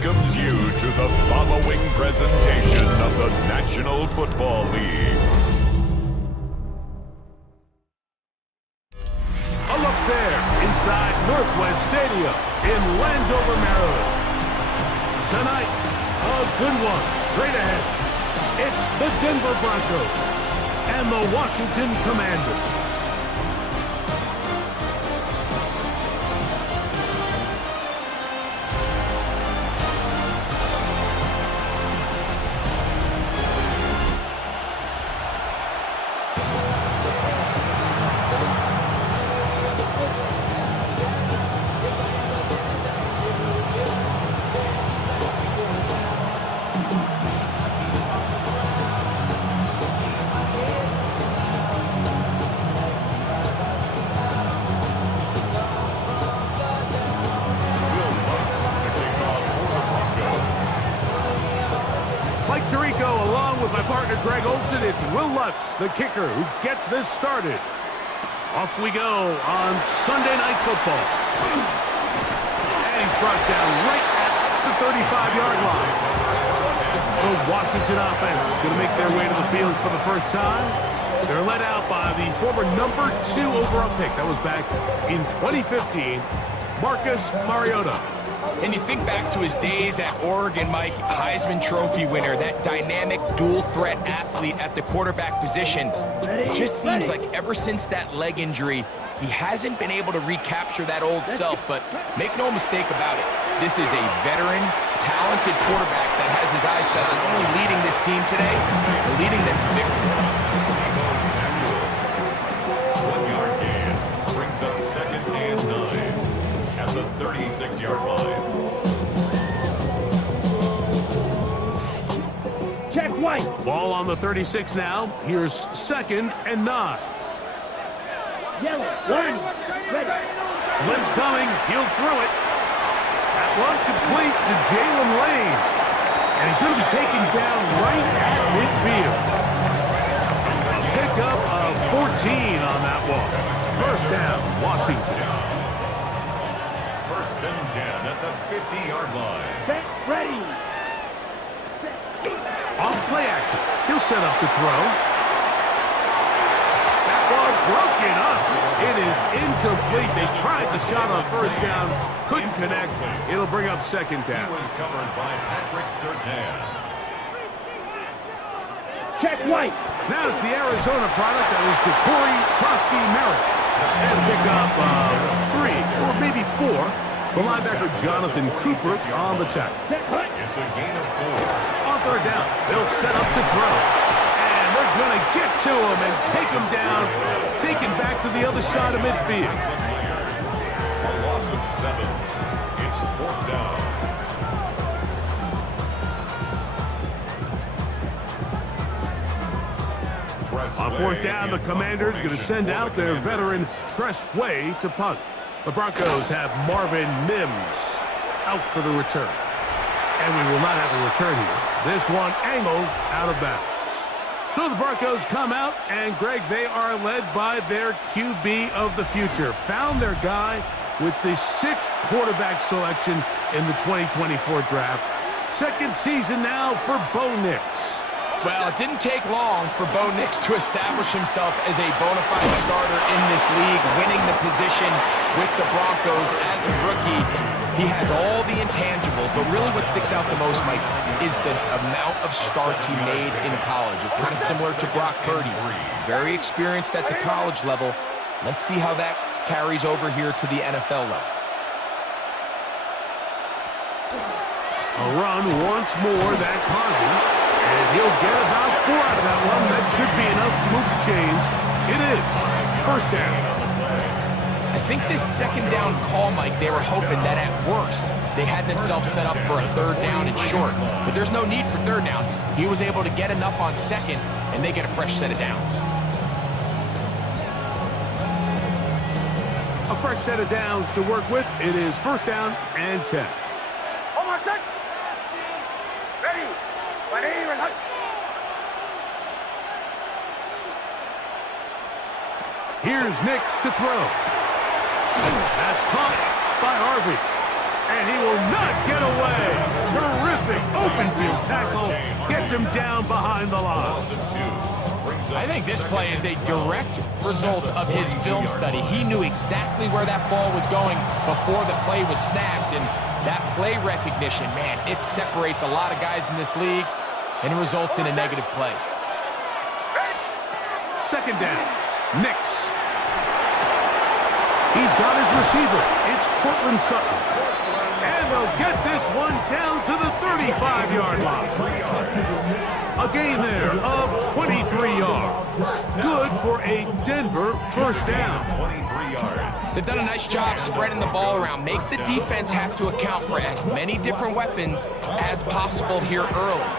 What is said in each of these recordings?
welcomes you to the following presentation of the National Football League. A look there inside Northwest Stadium in Landover, Maryland. Tonight, a good one straight ahead. It's the Denver Broncos and the Washington Commanders. Along with my partner Greg Olson, it's Will Lutz, the kicker, who gets this started. Off we go on Sunday Night Football. And he's brought down right at the 35-yard line. The Washington offense is going to make their way to the field for the first time. They're led out by the former number 2 overall pick. That was back in 2015, Marcus Mariota. And you think back to his days at Oregon, Mike, Heisman Trophy winner, that dynamic dual-threat athlete at the quarterback position. It just seems like ever since that leg injury, he hasn't been able to recapture that old self, but make no mistake about it. This is a veteran, talented quarterback that has his eyes set on not only leading this team today, but leading them to victory. 1-yard gain brings up 2nd and 9 at the 36-yard line. Check White. Ball on the 36 now. Here's 2nd and 9. Yellow, 1, ready. Lynn's coming. He'll throw it. That one complete to Jalen Lane. And he's going to be taken down right at midfield. A pickup of 14 on that one. First down, Washington. 1st and 10 at the 50-yard line. Set, ready. Off play action. He'll set up to throw. That one broken up. It is incomplete. They tried the shot on first down. Couldn't connect. It'll bring up 2nd down. He was covered by Patrick Surtain. Check White. Now it's the Arizona product. That was Corey Krosky-Merritt. And pick up 3 or maybe 4. The linebacker Jonathan Cooper on the tackle. It's a gain of 4. On 3rd down, they'll set up to throw. And they're going to get to him and take him down, take him back to the other side of midfield. A loss of 7. It's 4th down. On 4th down, the Commanders going to send out their veteran Tress Way to punt. The Broncos have Marvin Mims out for the return. And we will not have a return here. This one angled out of bounds. So the Broncos come out, and Greg, they are led by their QB of the future. Found their guy with the 6th quarterback selection in the 2024 draft. 2nd season now for Bo Nix. Well, it didn't take long for Bo Nix to establish himself as a bona fide starter in this league, winning the position with the Broncos as a rookie. He has all the intangibles, but really what sticks out the most, Mike, is the amount of starts he made in college. It's kind of similar to Brock Purdy. Very experienced at the college level. Let's see how that carries over here to the NFL level. A run once more, that's Harvey. And he'll get about 4 out of that one. That should be enough to move the chains. It is. 1st down. I think this 2nd down call, Mike, they were hoping that at worst they had themselves set up for a 3rd down and short. But there's no need for 3rd down. He was able to get enough on 2nd, and they get a fresh set of downs. A fresh set of downs to work with. It is 1st down and 10. Hold on a sec. Ready. Here's Nix to throw. That's caught by Harvey. And he will not get away. Terrific open field tackle. Gets him down behind the line. I think this play is a direct result of his film study. He knew exactly where that ball was going before the play was snapped, and that play recognition, man, it separates a lot of guys in this league and results in a negative play. Second down, Nix. He's got his receiver. It's Cortland Sutton. And they'll get this one down to the 35-yard line. A gain there of 23 yards. Good for a Denver first down. 23 yards. They've done a nice job spreading the ball around. Make the defense have to account for as many different weapons as possible here early.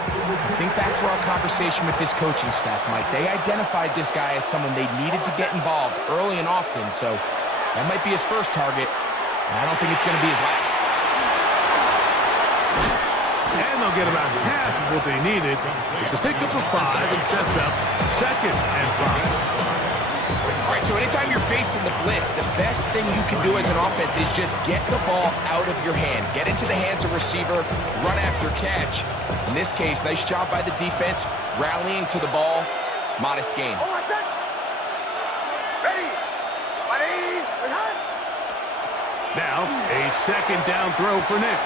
Think back to our conversation with this coaching staff, Mike. They identified this guy as someone they needed to get involved early and often, so that might be his first target. I don't think it's going to be his last. And they'll get about half of what they needed. It's a pickup of 5 and sets up second and 5. All right, so anytime you're facing the blitz, the best thing you can do as an offense is just get the ball out of your hand. Get into the hands of receiver, run after catch. In this case, nice job by the defense, rallying to the ball. Modest gain. Now, a second down throw for Nix.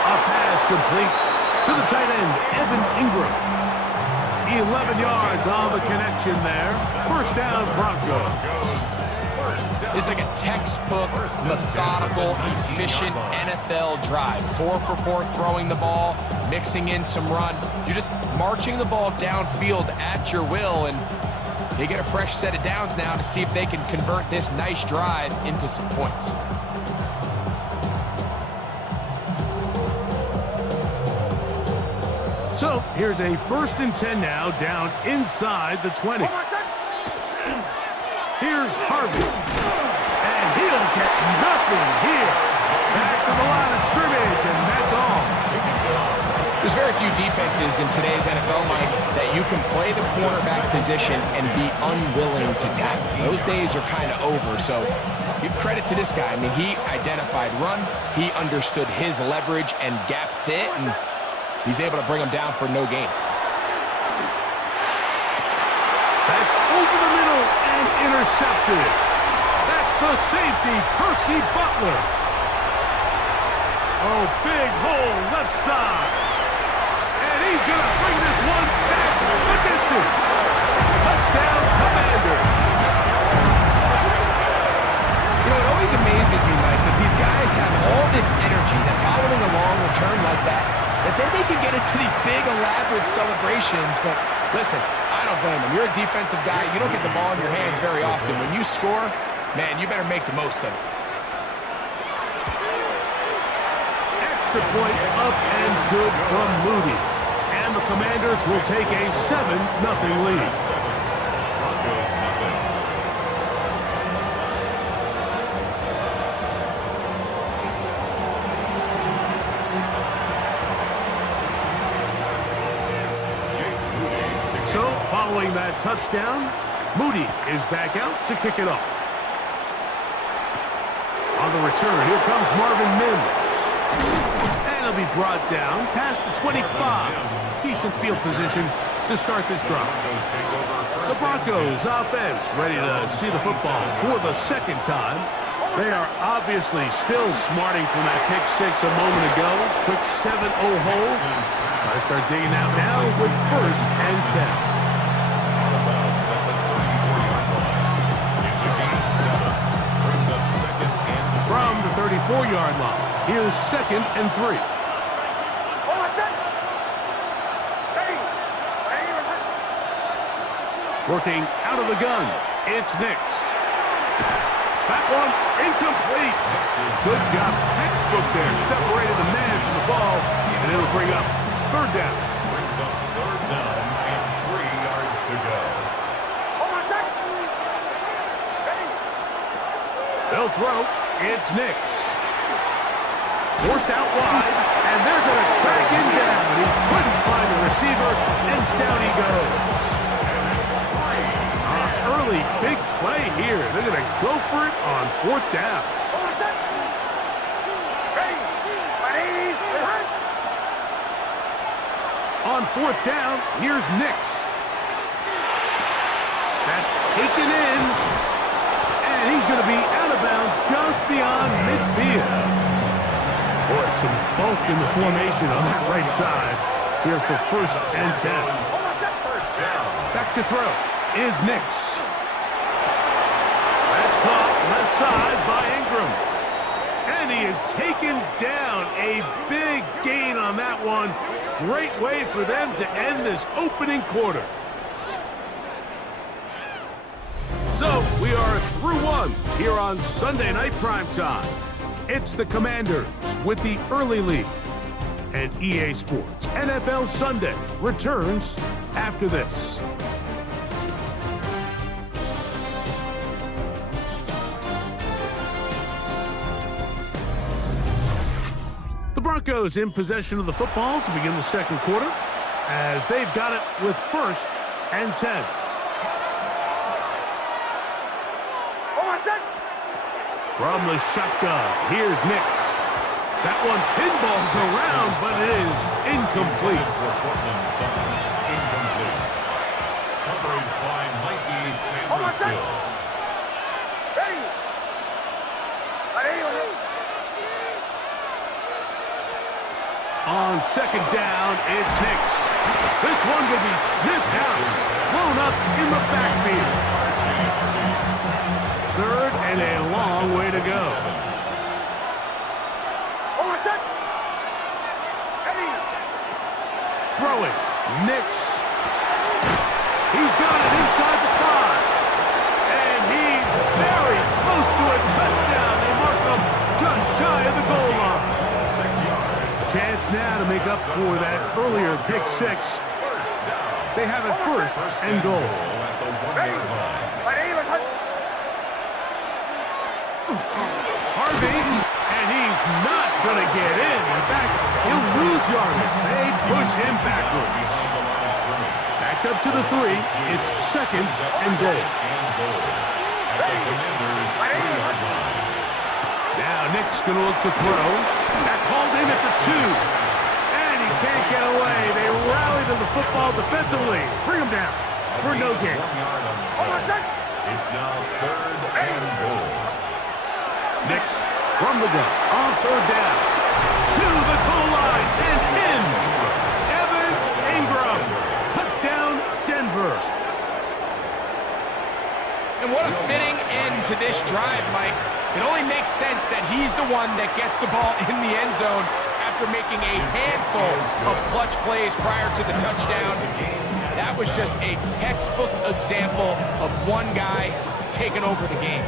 A pass complete to the tight end, Evan Ingram. 11 yards on the connection there. First down, Broncos. This is like a textbook, methodical, efficient NFL drive. 4 for 4 throwing the ball, mixing in some run. You're just marching the ball downfield at your will, and they get a fresh set of downs now to see if they can convert this nice drive into some points. So here's a 1st and 10 now, down inside the 20. Here's Harvey. And he'll get nothing here. Back to the line of scrimmage, and that's all. There's very few defenses in today's NFL, Mike, that you can play the cornerback position and be unwilling to tackle. Those days are kind of over, so give credit to this guy. I mean, he identified run, he understood his leverage and gap fit, and he's able to bring him down for no gain. That's over the middle and intercepted. That's the safety, Percy Butler. Oh, big hole left side. And he's going to bring this one back the distance. Touchdown, Commanders. You know, it always amazes me, Mike, that these guys have all this energy that following a long return like that then they can get into these big, elaborate celebrations. But listen, I don't blame them. You're a defensive guy. You don't get the ball in your hands very often. When you score, man, you better make the most of it. Extra point up and good from Moody. And the Commanders will take a 7-0 lead. Broncos nothing. So, following that touchdown, Moody is back out to kick it off. On the return, here comes Marvin Mims. And he'll be brought down past the 25. Decent field position to start this drive. The Broncos offense ready to see the football for the second time. They are obviously still smarting from that pick six a moment ago. Quick 7-0 hole. Got to start digging out now with 1st and 10. It's a gain 7. Brings up 2nd and 3. From the 34-yard line, here's 2nd and 3. Working out of the gun, it's Nix. That one incomplete. Good job, textbook there. Separated the man from the ball, and it'll bring up 3rd down. Brings up 3rd down and 3 yards to go. They'll throw. It's Nix. Forced out wide, and they're going to track him down. He couldn't find the receiver, and down he goes. Early big play here. They're going to go for it on 4th down. fourth down, here's Nix. That's taken in, and he's going to be out of bounds just beyond midfield. Boy, some bulk in the formation on that right side here for 1st and 10. Back to throw is Nix. That's caught left side by Ingram. And he is taken down. A big gain on that one. Great way for them to end this opening quarter. So we are through one here on Sunday Night Primetime. It's the Commanders with the early lead. And EA Sports NFL Sunday returns after this. The Broncos in possession of the football to begin the second quarter as they've got it with 1st and 10. From the shotgun, here's Nix. That one pinballs around, but it is incomplete. Incomplete. Coverage by Mikey Sanderskill. Ready. On second down, it's Nix. This one will be sniffed out, blown up in the backfield. 3rd and a long way to go. Throwing, Nix. He's got it inside the 5. And he's very close to a touchdown. They mark him just shy of the goal line. 6 yards. Chance now to make up for that earlier pick 6. They have it 1st and goal. At the 1-yard line. Harvey, and he's not going to get in. In fact, he'll lose yardage. They push him backwards. Backed up to the 3. It's 2nd and goal. At the Commanders' 3-yard line. Now Nick's going to look to throw. That's hauled in at the 2. And he can't get away. They rally to the football defensively. Bring him down for no gain. 1 yard on the play. It's now 3rd and goal. Nix from the gun on 3rd down. To the goal line and in. Evan Ingram. Touchdown, Denver. And what a fitting end to this drive, Mike. It only makes sense that he's the one that gets the ball in the end zone after making a handful of clutch plays prior to the touchdown. That was just a textbook example of one guy taking over the game.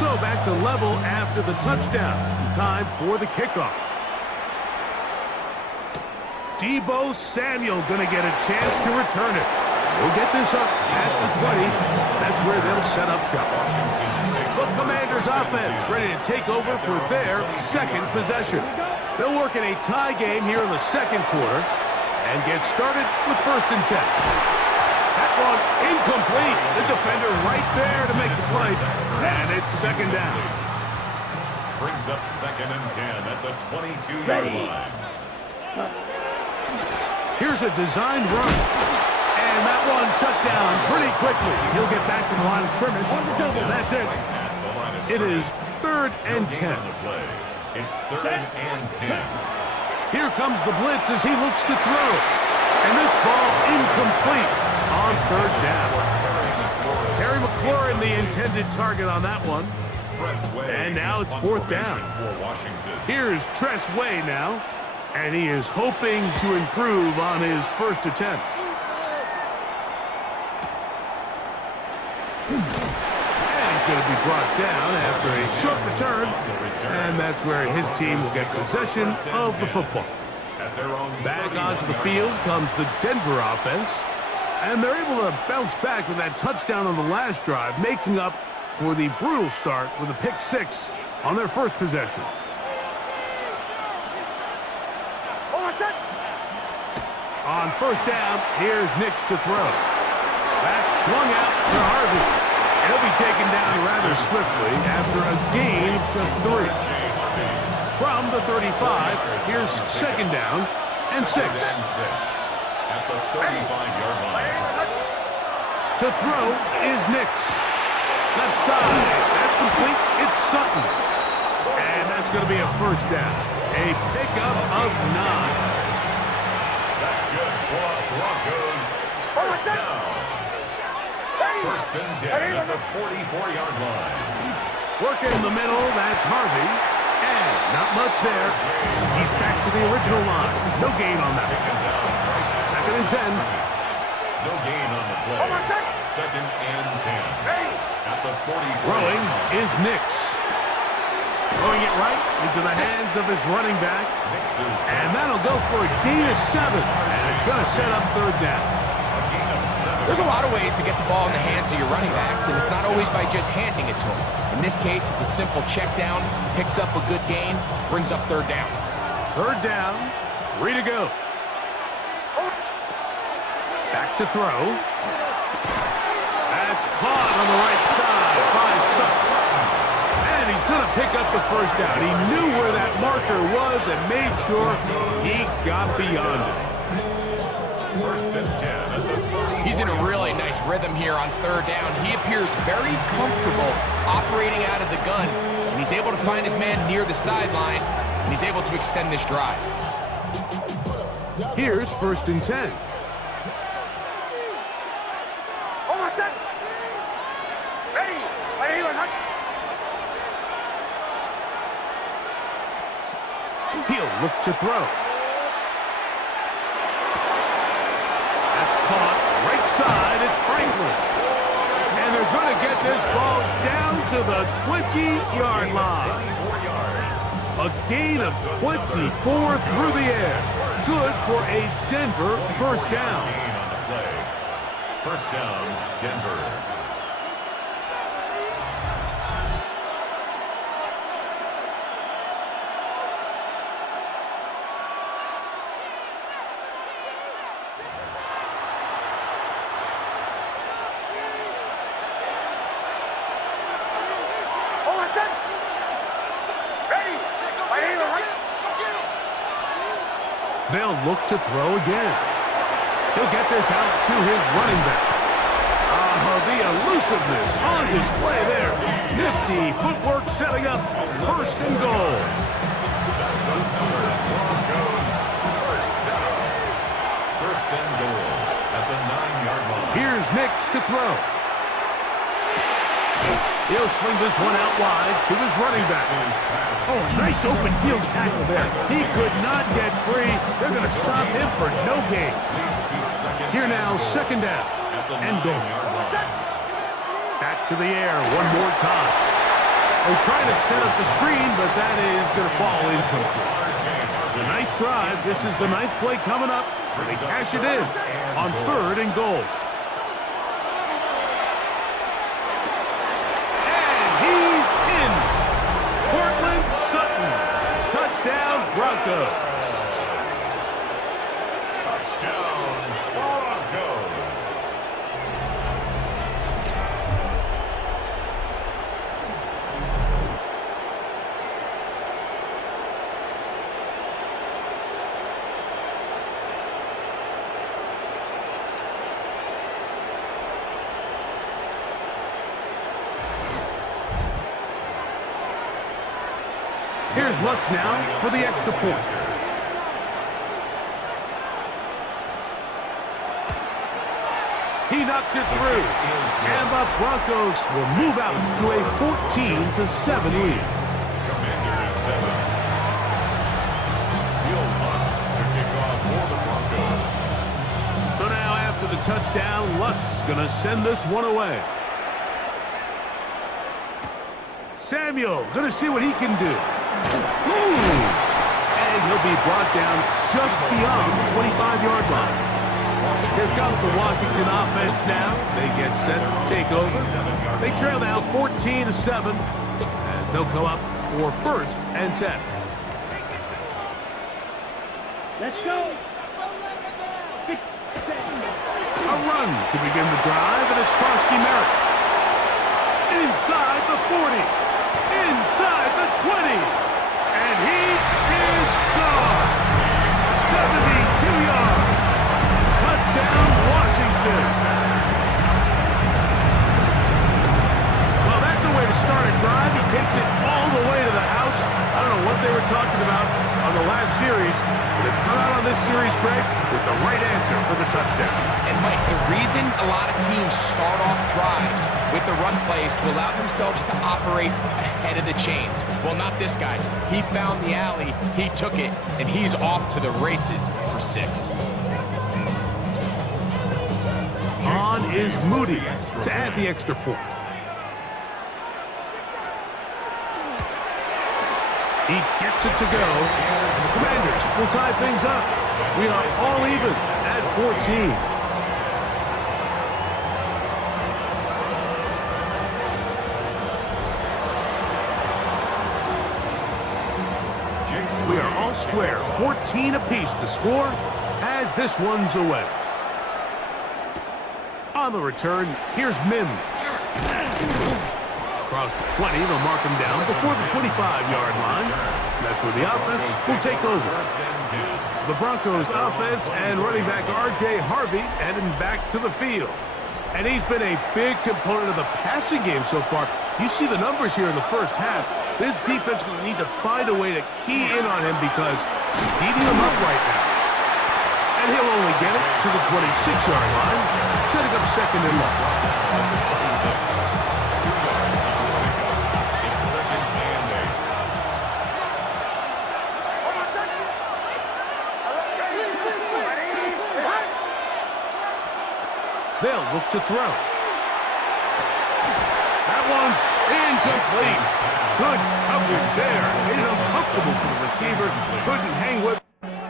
So back to level after the touchdown. Time for the kickoff. Deebo Samuel going to get a chance to return it. He'll get this up past the 20. That's where they'll set up shop. The Commanders offense ready to take over for their 2nd possession. They'll work in a tie game here in the 2nd quarter and get started with 1st and 10. That one incomplete. The defender right there to make the play. And it's 2nd down. Brings up 2nd and 10 at the 22-yard line. Here's a designed run. And that one shut down pretty quickly. He'll get back to the line of scrimmage. And that's it. It is 3rd and 10. It's 3rd and 10. Here comes the blitz as he looks to throw. And this ball incomplete on 3rd down. Terry McLaurin, the intended target on that one. And now it's 4th down. Here's Tress Way now. And he is hoping to improve on his 1st attempt. And he's going to be brought down after a short return. And that's where his team will get possession of the football. Back onto the field comes the Denver offense. And they're able to bounce back with that touchdown on the last drive, making up for the brutal start with a pick 6 on their 1st possession. On first down, here's Nix to throw. That's swung out to Harvey. He'll be taken down rather swiftly after a gain of just 3. From the 35, here's second down and 6. At the 35-yard line. To throw is Nix. Left side, that's complete. It's Sutton. And that's going to be a first down. A pickup of 9. That's good for Broncos. First down. First and 10 at the 44-yard line. Working in the middle, that's Harvey. And not much there. He's back to the original line. No gain on that. Second and 10. No gain on the play. Second and 10. At the 44. Throwing is Nix. Throwing it right into the hands of his running back. And that'll go for a gain of 7. And it's going to set up third down. There's a lot of ways to get the ball in the hands of your running backs, and it's not always by just handing it to them. In this case, it's a simple check down, picks up a good gain, brings up third down. Third down, 3 to go. Back to throw. That's caught on the right side by Sutton. And he's going to pick up the first down. He knew where that marker was and made sure he got beyond it. First and 10. He's in a really nice rhythm here on third down. He appears very comfortable operating out of the gun, and he's able to find his man near the sideline, and he's able to extend this drive. Here's first and 10. He'll look to throw. That's caught right side. It's Franklin. And they're going to get this ball down to the 20-yard line. A gain of 24 through the air. Good for a Denver first down. Gain on the play. First down, Denver. They'll look to throw again. He'll get this out to his running back. The elusiveness on display there. Nifty footwork setting up first and goal. Broncos first down. First and goal at the 9-yard line. Here's Nix to throw. He'll swing this one out wide to his running back. Oh, nice open field tackle there. He could not get free. They're going to stop him for no gain. Here now, second down and goal. Back to the air one more time. They're trying to set up the screen, but that is going to fall incomplete. A nice drive. This is the 9th play coming up, and they cash it in on third and goal. Sutton, touchdown Broncos. Touchdown Broncos. Here's Lutz now for the extra point. He knocks it through. And the Broncos will move out to a 14-7 lead. Commanders 7. Lutz to kick off for the Broncos. So now after the touchdown, Lutz going to send this one away. Samuel going to see what he can do. And he'll be brought down just beyond the 25-yard line. Here comes the Washington offense now. They get set to take over. They trail now 14-7 as they'll come up for first and 10. Let's go. A run to begin the drive, and it's Krosky Merritt. Inside the 40. Inside the 20. And he is gone. 72 yards. Touchdown, Washington. Well, that's a way to start a drive. He takes it all the way to the house. I don't know what they were talking about on the last series, but they've come out on this series, Greg, with the right answer for the touchdown. And Mike, the reason a lot of teams start off drives with the run plays to allow themselves to operate ahead of the chains. Well, not this guy. He found the alley, he took it, and he's off to the races for 6. On is Moody to add the extra point. He gets it to go. The Commanders will tie things up. We are all even at 14. We are all square. 14 apiece the score as this one's away. On the return, here's Mims. Across the 20, they'll mark him down before the 25-yard line. That's where the offense will take over. The Broncos offense and running back R.J. Harvey heading back to the field. And he's been a big component of the passing game so far. You see the numbers here in the first half. This defense is going to need to find a way to key in on him because he's eating them up right now. And he'll only get it to the 26-yard line, setting up 2nd and long. They'll look to throw. That one's incomplete. Good coverage there. Made it uncomfortable for the receiver. Couldn't hang with.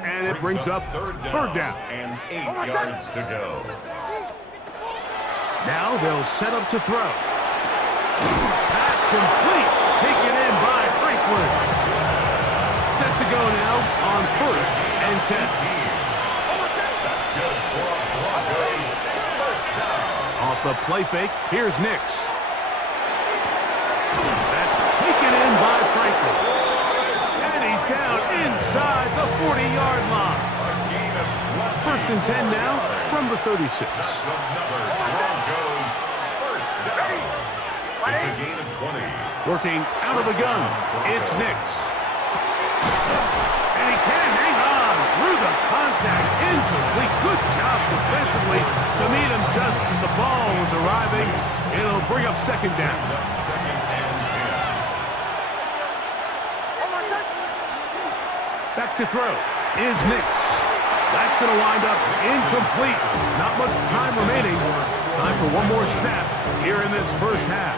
And it brings up third down. And 8 yards to go. Now they'll set up to throw. That's complete. Taken in by Franklin. Set to go now on 1st and 10. That's good for Broncos. First down. Off the play fake, here's Nix. That's taken in by Franklin. And he's down inside the 40-yard line. A gain of 1st and 10 now from the 36. Another Broncos first down. It's a gain of 20. Working out of the gun, it's Nix. And he can't hang on through the contact. Incomplete. Good job defensively to meet him just as the ball was arriving. It'll bring up 2nd down. 2nd and 10. Back to throw is Nix. That's going to wind up incomplete. Not much time remaining. Time for one more snap here in this first half.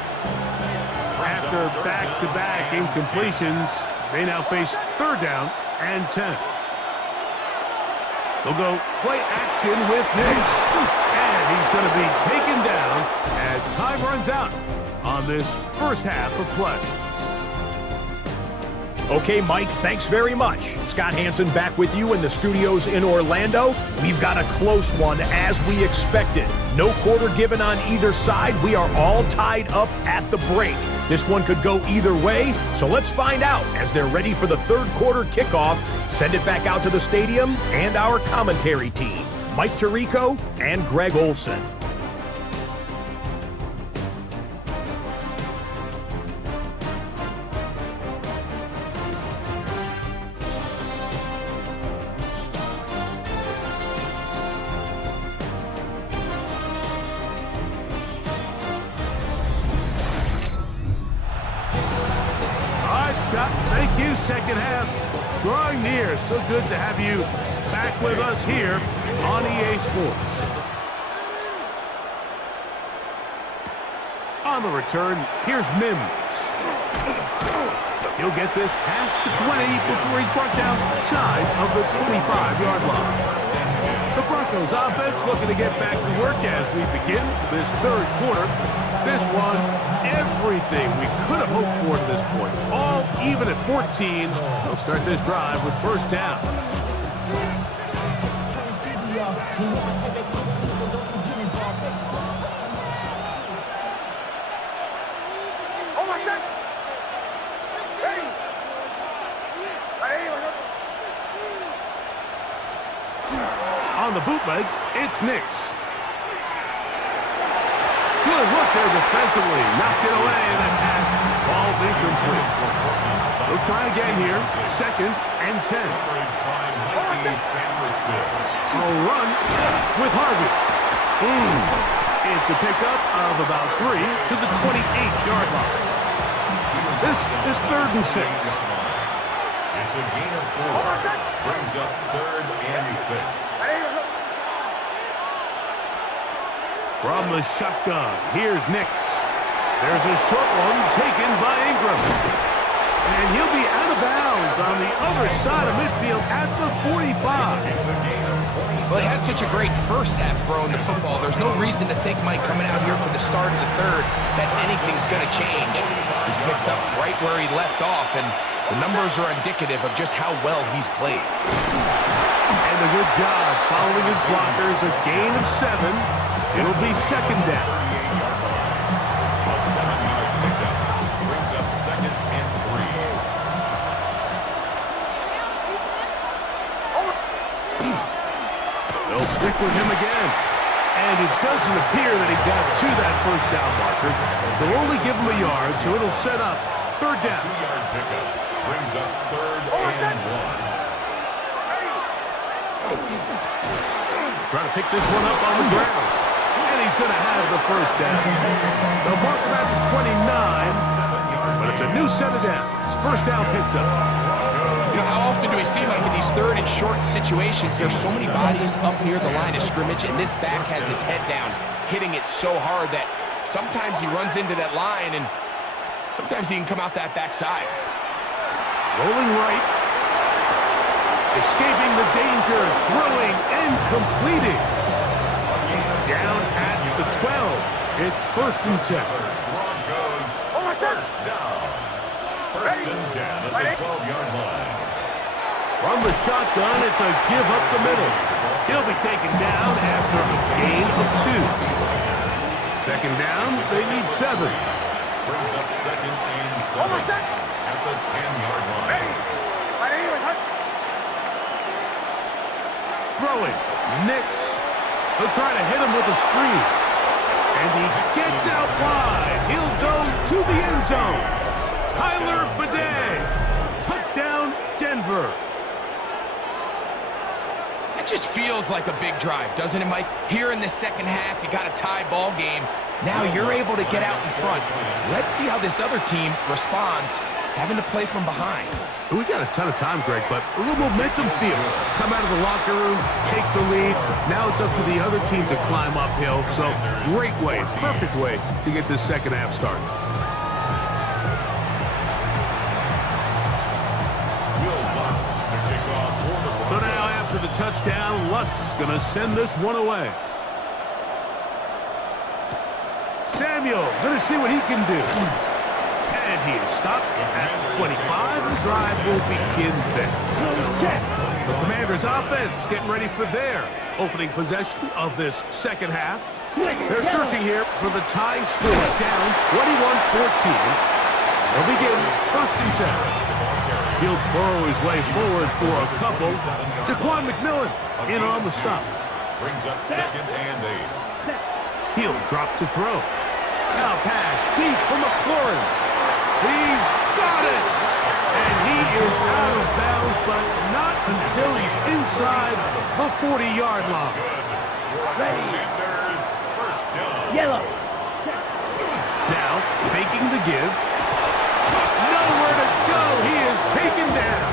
After back-to-back incompletions, they now face 3rd down and 10. They'll go play action with Nix. And he's going to be taken down as time runs out on this first half of play. Okay, Mike, thanks very much. Scott Hansen back with you in the studios in Orlando. We've got a close one as we expected. No quarter given on either side. We are all tied up at the break. This one could go either way, so let's find out as they're ready for the 3rd quarter kickoff. Send it back out to the stadium and our commentary team, Mike Tirico and Greg Olson. Thank you, 2nd half. Drawing near. So good to have you back with us here on EA Sports. On the return, here's Mims. He'll get this past the 20 before he's brought down shy of the 25-yard line. The Broncos offense looking to get back to work as we begin this 3rd quarter. This one, everything we could have hoped for to this point. All even at 14. They'll start this drive with 1st down. On my set. Ready. On the bootleg, it's Nix. Good look there defensively. Knocked it away, and that pass falls incomplete. They'll try again here. 2nd and 10. A run with Harvey. It's a pickup of about 3 to the 28-yard line. This is 3rd and 6. It's a gain of 4. Brings up 3rd and 6. From the shotgun, here's Nix. There's a short one taken by Ingram. And he'll be out of bounds on the other side of midfield at the 45. Well, he had such a great first half throwing the football. There's no reason to think, Mike, coming out here for the start of the 3rd, that anything's going to change. He's picked up right where he left off, and the numbers are indicative of just how well he's played. And a good job following his blockers, a gain of 7. It'll be 2nd down. A 7-yard pickup brings up 2nd and 3. They'll stick with him again. And it doesn't appear that he got to that 1st down marker. They'll only give him a yard, so it'll set up 3rd down. 2-yard pickup brings up 3rd and 1. Trying to pick this one up on the ground. And he's going to have the 1st down. They'll mark him at the 29, but it's a new set of downs. 1st down picked up. You know, how often do we see, like, in these 3rd and short situations, there's so many bodies up near the line of scrimmage, and this back has his head down, hitting it so hard that sometimes he runs into that line, and sometimes he can come out that backside. Rolling right. Escaping the danger, throwing and completing. Down at the 12. It's 1st and 10. Broncos, 1st down. 1st and 10 at the 12-yard line. From the shotgun, it's a give up the middle. He'll be taken down after a gain of 2. 2nd down, they need 7. Brings up 2nd and 7 at the 10-yard line. Throwing, Nix. He'll try to hit him with a screen. And he gets out wide. He'll go to the end zone. Tyler Bidet. Touchdown, Denver. That just feels like a big drive, doesn't it, Mike? Here in the 2nd half, you got a tie ball game. Now you're able to get out in front. Let's see how this other team responds, having to play from behind. We got a ton of time, Greg, but a little momentum feel. Come out of the locker room, take the lead. Now it's up to the other team to climb uphill. So great way, perfect way to get this 2nd half started. So now after the touchdown, Lutz gonna send this one away. Samuel gonna see what he can do. And he is stopped at 25. The drive will begin there. The Commanders' offense getting ready for their opening possession of this 2nd half. They're searching here for the tying score, down 21-14. They'll begin 1st and 10. He'll burrow his way forward for a couple. Jaquan McMillan in on the stop. Brings up 2nd and 8. He'll drop to throw. Now pass deep from McLaurin. He's got it! And he is out of bounds, but not until he's inside the 40-yard line. Commanders, 1st down. Yellow. Now, faking the give. Nowhere to go. He is taken down.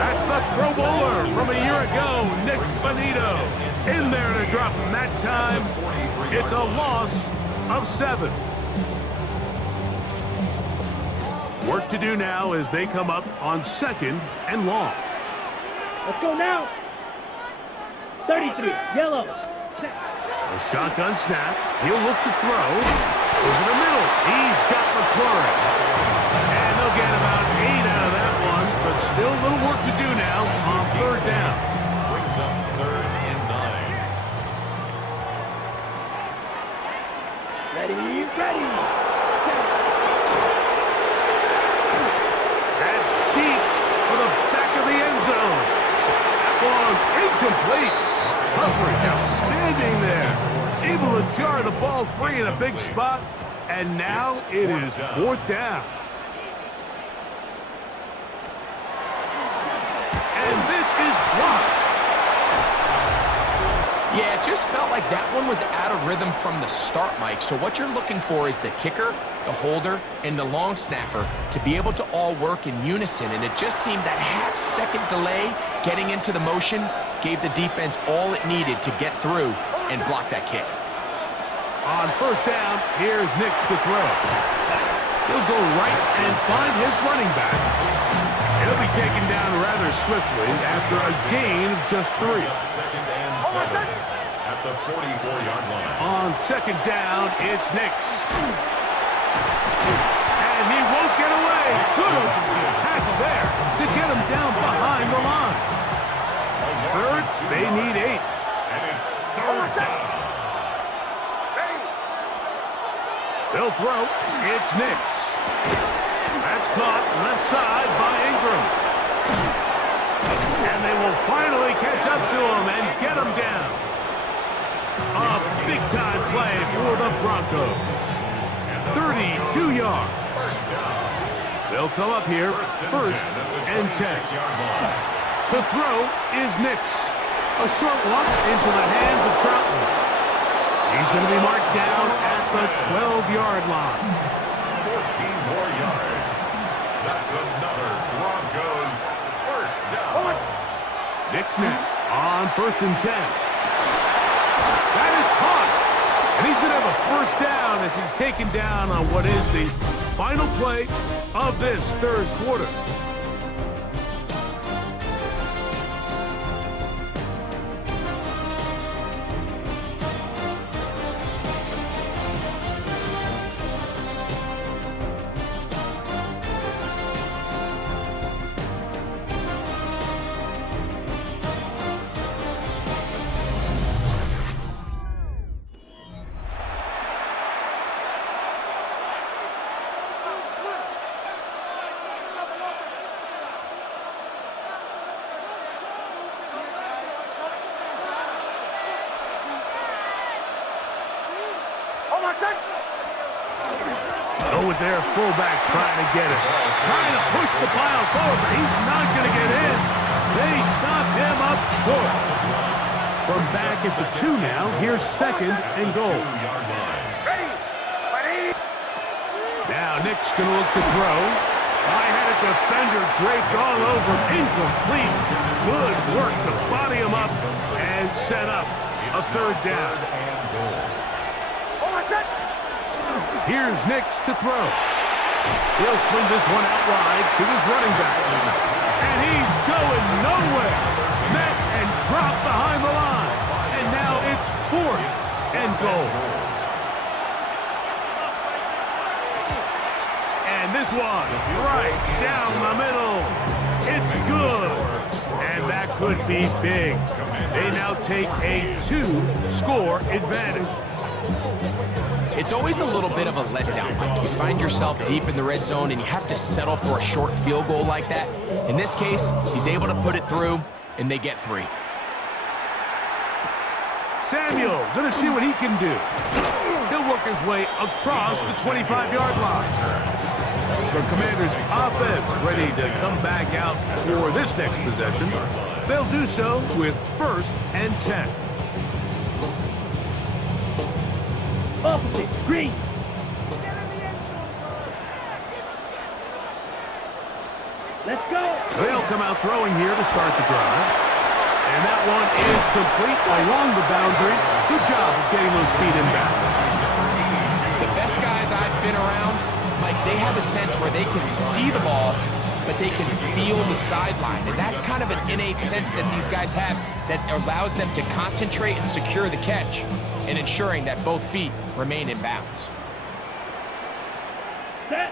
That's the Pro Bowler from a year ago, Nick Bonito. In there to drop him that time. It's a loss of 7. Work to do now as they come up on 2nd and long. Let's go now. 33, yellow. A shotgun snap. He'll look to throw. Over the middle. He's got McLaurin. And they'll get about 8 out of that one, but still a little work to do now on 3rd down. Brings up 3rd and 9. Ready, ready. That's deep for the back of the end zone. That one incomplete. Coverage outstanding there. Able to jar the ball free in a big spot. And now it is fourth down. And this is blocked. Yeah, it just felt like that one was out of rhythm from the start, Mike. So what you're looking for is the kicker, the holder, and the long snapper to be able to all work in unison. And it just seemed that half-second delay getting into the motion gave the defense all it needed to get through and block that kick. On first down, here's Nix to throw. He'll go right and find his running back. He'll be taken down rather swiftly after a gain of just 3. Second and 7 at the 44-yard line. On second down, it's Nix. And he won't get away. Good open tackle there to get him down behind the line. Third, they need 8. And it's third down. They'll throw. It's Nix. That's caught left side by Ingram. And they will finally catch up to him and get him down. A big-time play for the Broncos. 32 yards. They'll come up here first and 10. To throw is Nix. A short one into the hands of Troutman. He's going to be marked down at the 12-yard line. 14 more yards. That's another Broncos first down. Nix now on first and 10. That is caught. And he's going to have a first down as he's taken down on what is the final play of this third quarter. With their fullback trying to get it. Trying to push the pile forward, but he's not going to get in. They stop him up short. From back at the 2 now, here's second and goal. Now Nick's going to look to throw. I had a defender draped all over him. Incomplete. Good work to body him up and set up a third down. Here's Nix to throw. He'll swing this one out wide to his running back. And he's going nowhere. Met and dropped behind the line. And now it's fourth and goal. And this one right down the middle. It's good. And that could be big. They now take a 2-score advantage. It's always a little bit of a letdown, Mike. You find yourself deep in the red zone and you have to settle for a short field goal like that. In this case, he's able to put it through, and they get 3. Samuel gonna see what he can do. He'll work his way across the 25-yard line. The Commanders' offense ready to come back out for this next possession. They'll do so with first and 10. Opposite, green. Let's go. They'll come out throwing here to start the drive. And that one is complete along the boundary. Good job of getting those feet in bounds. The best guys I've been around, Mike, they have a sense where they can see the ball, but they can feel the sideline. And that's kind of an innate sense that these guys have that allows them to concentrate and secure the catch and ensuring that both feet remain in bounds. Set.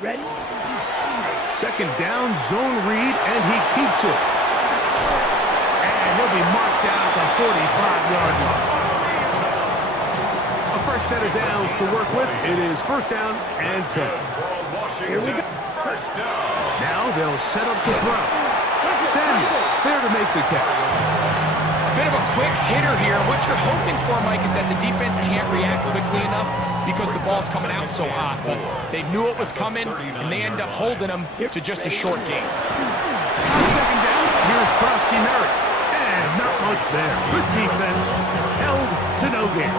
Ready? Second down, zone read, and he keeps it. And he'll be marked down at the 45-yard line. A fresh set of downs to work with. It is first down and 10. Here we go. First down. Now they'll set up to throw. Samuel there to make the catch. Bit of a quick hitter here. What you're hoping for, Mike, is that the defense can't react quickly enough because the ball's coming out so hot. But they knew it was coming, and they end up holding them to just a short gain. On second down, here's Krosky Merritt. And not much there. Good defense. Held to no gain.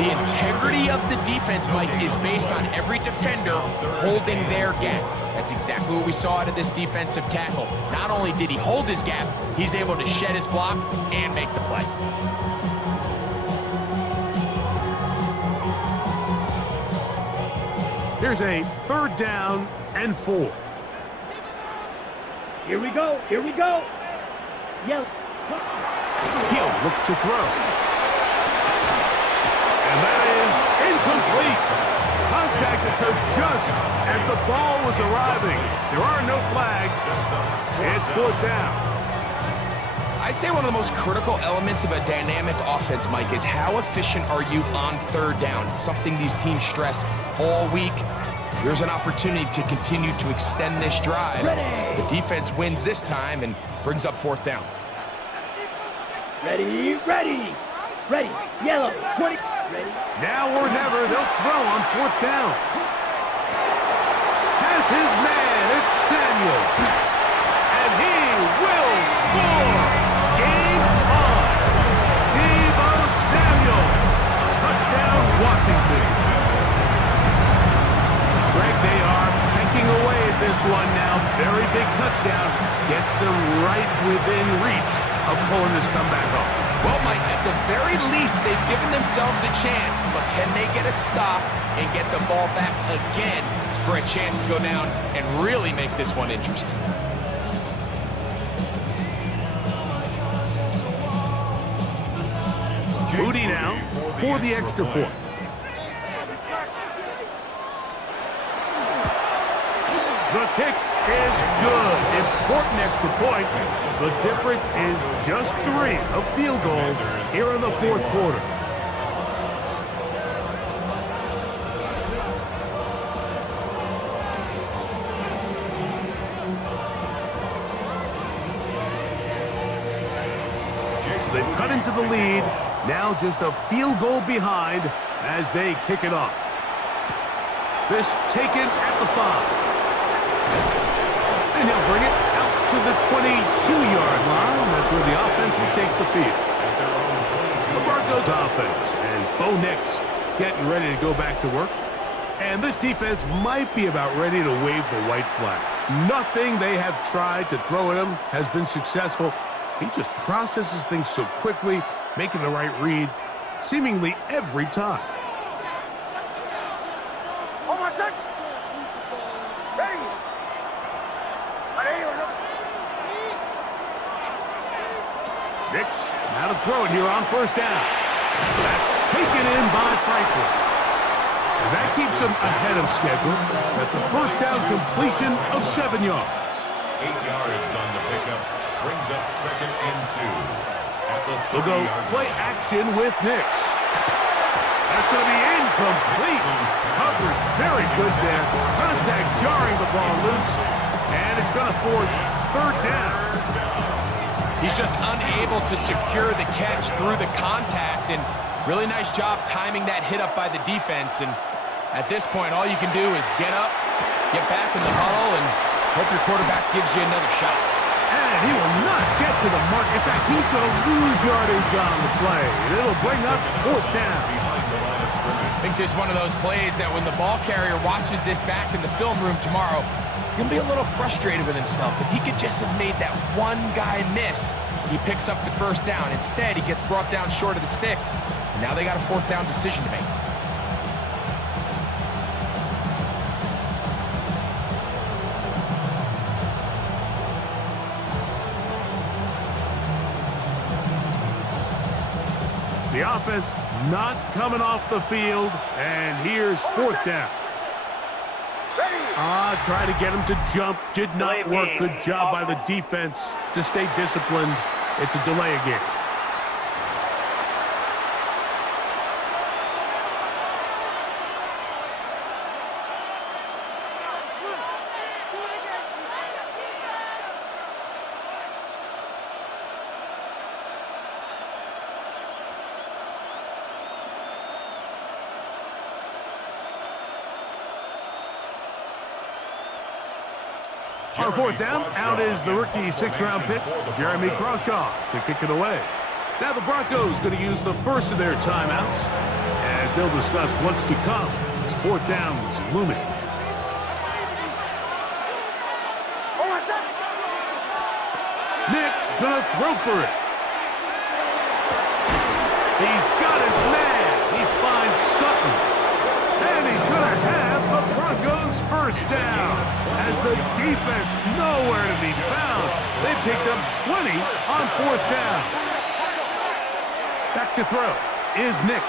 The integrity of the defense, Mike, is based on every defender holding their gap. That's exactly what we saw out of this defensive tackle. Not only did he hold his gap, he's able to shed his block and make the play. Here's a third down and 4. Here we go. Here we go. Yes. He'll look to throw. And that is incomplete. Contact occurred just as the ball was arriving. There are no flags. It's fourth down. I'd say one of the most critical elements of a dynamic offense, Mike, is how efficient are you on third down? It's something these teams stress all week. Here's an opportunity to continue to extend this drive. The defense wins this time and brings up fourth down. Ready, ready, ready. Yellow, 20. Ready. Now or never, they'll throw on fourth down. Has his man, it's Samuel. And he will score. Game on. Deebo Samuel. Touchdown, Washington. Greg, they are pecking away at this one now. Very big touchdown. Gets them right within reach of pulling this comeback off. Well, Mike, at the very least, they've given themselves a chance, but can they get a stop and get the ball back again for a chance to go down and really make this one interesting? Moody now for the extra point. The kick is good. Important extra point. The difference is just 3, a field goal here in the fourth quarter. So they've cut into the lead. Now just a field goal behind as they kick it off. This taken at the 5. And he'll bring it out to the 22-yard line. That's where the offense will take the field. The Broncos offense. And Bo Nix getting ready to go back to work. And this defense might be about ready to wave the white flag. Nothing they have tried to throw at him has been successful. He just processes things so quickly, making the right read seemingly every time. Oh, my son. Ready. Nix, now to throw it here on first down. That's taken in by Franklin. And that keeps him ahead of schedule. That's a first down completion of 7 yards. 8 yards on the pickup. Brings up second and 2. At the We'll go play action with Nix. That's going to be incomplete. Coverage very good there. Contact jarring the ball loose. And it's going to force third down. He's just unable to secure the catch through the contact, and really nice job timing that hit up by the defense. And at this point, all you can do is get up, get back in the huddle, and hope your quarterback gives you another shot. And he will not get to the mark. In fact, he's going to lose yardage on the play. It'll bring up fourth down. I think this is one of those plays that when the ball carrier watches this back in the film room tomorrow, he's going to be a little frustrated with himself. If he could just have made that one guy miss, he picks up the first down. Instead, he gets brought down short of the sticks. And now they got a fourth down decision to make. The offense not coming off the field, and here's fourth down. Try to get him to jump. Did not work. Good job by the defense to stay disciplined. It's a delay again. On fourth down, out is the rookie sixth-round pick, Jeremy Crawshaw, to kick it away. Now the Broncos going to use the first of their timeouts as they'll discuss what's to come as fourth down is looming. Nick's going to throw for it. He's got his man. He finds Sutton. And he's going to have the Broncos first down. As the defense nowhere to be found. They picked up 20 on fourth down. Back to throw is Nix.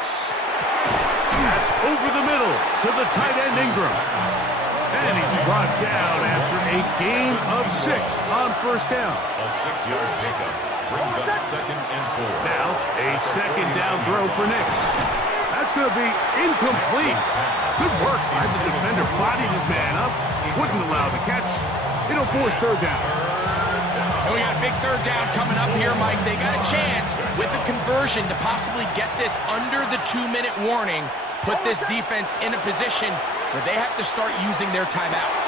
That's over the middle to the tight end Ingram. And he's brought down after a gain of 6 on first down. A 6-yard pickup brings up 2nd and 4. Now a second down throw for Nix. That's going to be incomplete. Good work by the defender. Bodied his man up. Wouldn't allow the catch. It'll force third down. And we got a big third down coming up here, Mike. They got a chance with a conversion to possibly get this under the 2-minute warning, put this defense in a position where they have to start using their timeouts.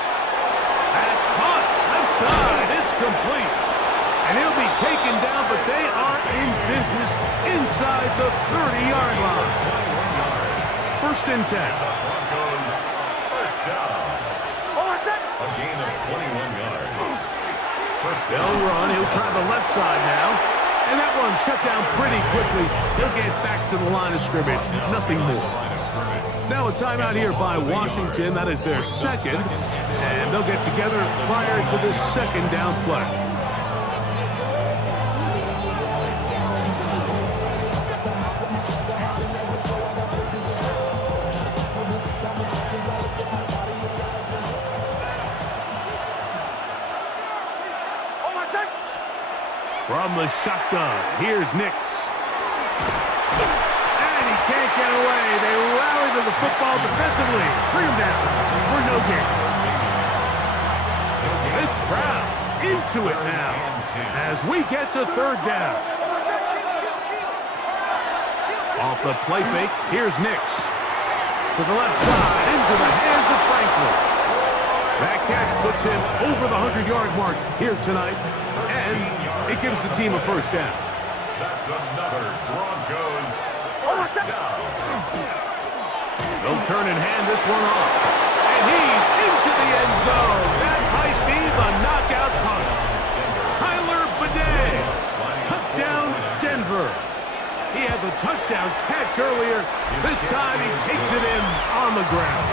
That's caught. Left side. It's complete. And he'll be taken down, but they are in business inside the 30-yard line. First and 10. Broncos first down. A gain of 21 yards. First down. They'll run. He'll try the left side now. And that one shut down pretty quickly. He'll get back to the line of scrimmage. Nothing more. Now a timeout here by Washington. That is their second. And they'll get together prior to this second down play. From the shotgun, here's Nix. And he can't get away. They rally to the football defensively. Bring him down for no gain. This crowd into it now as we get to third down. Off the play fake, here's Nix. To the left side, into the hands of Franklin. That catch puts him over the 100-yard mark here tonight. And it gives the team a first down. That's another Broncos first down. They'll turn and hand this one off. And he's into the end zone. That might be the knockout punch. Tyler Bidet. Touchdown, Denver. He had the touchdown catch earlier. This time he takes it in on the ground.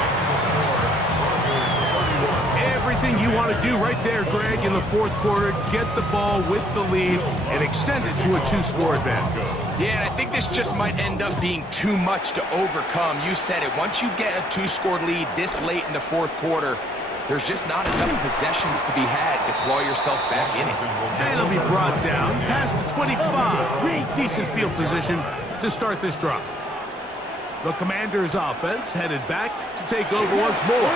Everything you want to do right there, Greg, in the fourth quarter, get the ball with the lead and extend it to a 2-score advantage. Yeah, and I think this just might end up being too much to overcome. You said it. Once you get a 2-score lead this late in the fourth quarter, there's just not enough possessions to be had to claw yourself back in it. And it'll be brought down past the 25. Decent field position to start this drive. The Commanders' offense headed back to take over once more.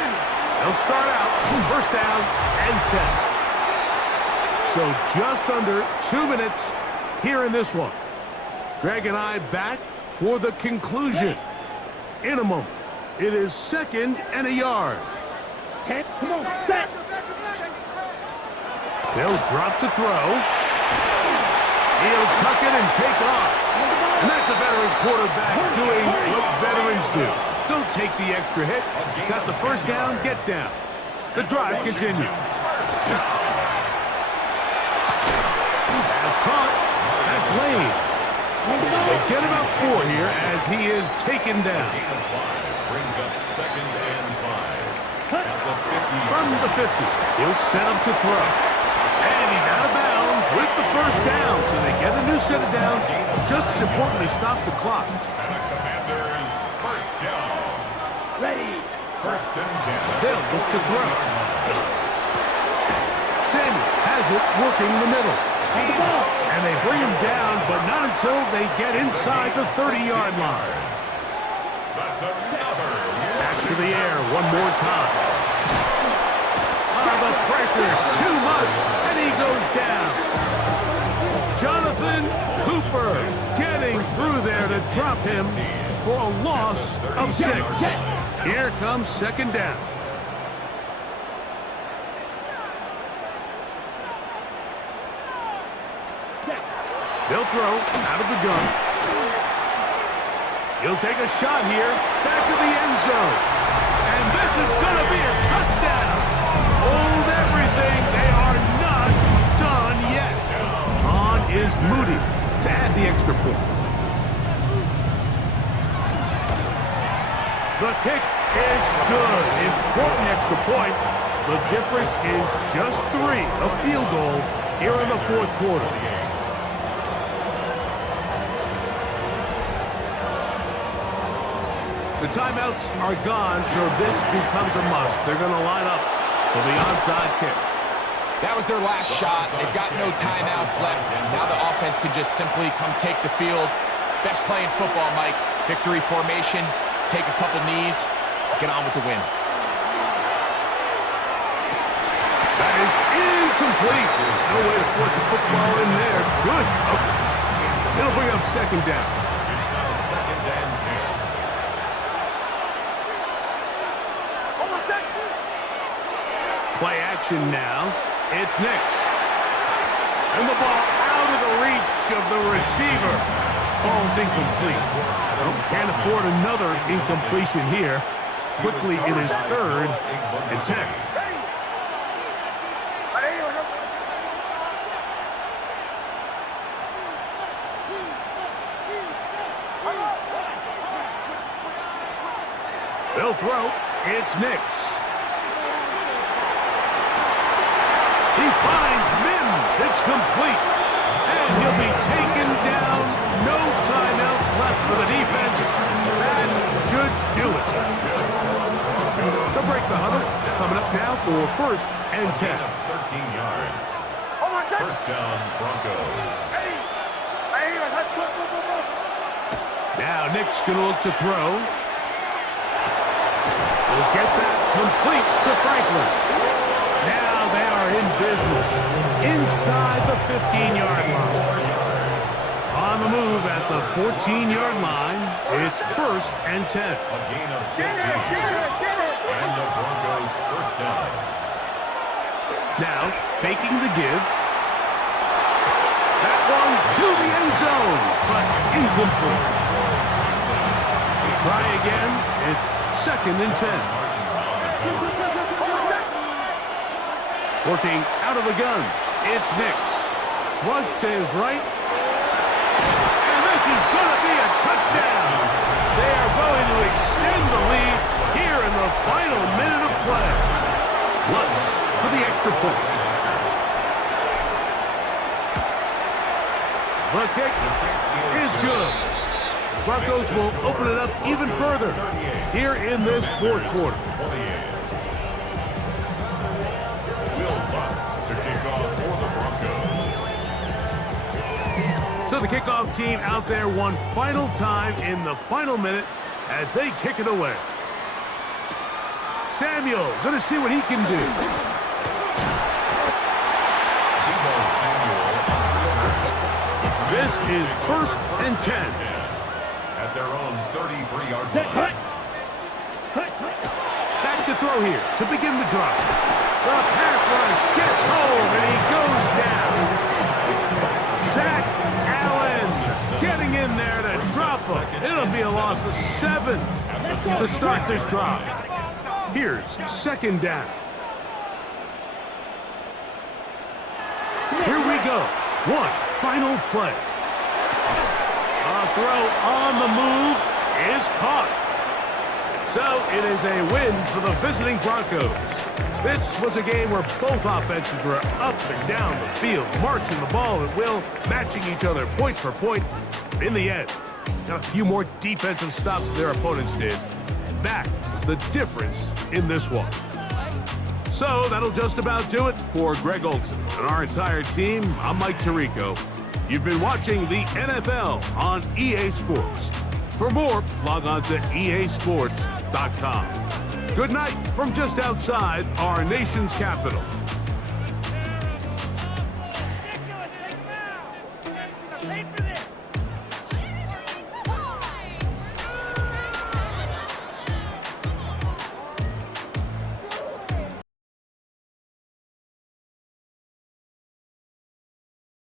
They'll start out first down and 10. So just under 2 minutes here in this one. Greg and I back for the conclusion. In a moment, it is 2nd and a yard. Come on, set. They'll drop to throw. He'll tuck it and take off. And that's a veteran quarterback doing what veterans do. Don't take the extra hit. Got the first down, get down. The drive continues. Has caught. That's Lane. They get about 4 here as he is taken down. Brings up 2nd and 5. From the 50, he'll set him to throw. And he's out of bounds with the first down. So they get a new set of downs. Just as importantly, stop the clock. Commanders first down. Ready. First and 10. They'll look to throw. Samuel has it working the middle. And they bring him down, but not until they get inside the 30-yard line. That's another. Back to the air one more time. The pressure, too much, and he goes down. Jonathan Cooper getting through there to drop him for a loss of 6. Here comes second down. throw out of the gun. He'll take a shot here, back to the end zone. And this is going to be a touchdown. Hold everything. They are not done yet. On is Moody to add the extra point. The kick is good. Important extra point. The difference is just 3, a field goal here in the fourth quarter. The timeouts are gone, so this becomes a must. They're going to line up for the onside kick. That was their last shot. They've got no timeouts left. Now the offense can just simply come take the field. Best play in football, Mike. Victory formation, take a couple knees, get on with the win. That is incomplete. There's no way to force the football in there. Good coverage. It'll bring up second down. It's now 2nd and 10. Play action now. It's Nix. And the ball out of the reach of the receiver. Falls incomplete. Well, can't afford another incompletion here. Quickly, it is 3rd and 10. They'll throw. It's Nix. He finds Mims. It's complete. And he'll be taken down. No timeouts left for the defense. That should do it. They'll break the huddle. Coming up now for 1st and 10. 13 yards. 1st down, Broncos. Now Nick's going to look to throw. We'll get that complete to Franklin. Now they are in business inside the 15-yard line. On the move at the 14-yard line, it's 1st and 10. A gain of 15. And the Broncos 1st down. Now faking the give. That one to the end zone, but incomplete. They try again. It's 2nd and 10. Working out of the gun, it's Nix. Flush to his right. And this is going to be a touchdown. They are going to extend the lead here in the final minute of play. Lutz for the extra point. The kick is good. Broncos will open it up even further here in this fourth quarter. So the kickoff team out there one final time in the final minute as they kick it away. Samuel going to see what he can do. This is 1st and 10. At their own 33-yard line. Back to throw here to begin the drive. The pass rush gets home and he goes down. Zach Allen getting in there to drop him. It'll be a loss of 7 to start this drive. Here's 2nd down. Here we go. One final play. A throw on the move is caught. So it is a win for the visiting Broncos. This was a game where both offenses were up and down the field, marching the ball at will, matching each other point for point. In the end, got a few more defensive stops than their opponents did. And that was the difference in this one. So that'll just about do it for Greg Olson and our entire team. I'm Mike Tirico. You've been watching the NFL on EA Sports. For more, log on to easports.com. Good night from just outside our nation's capital.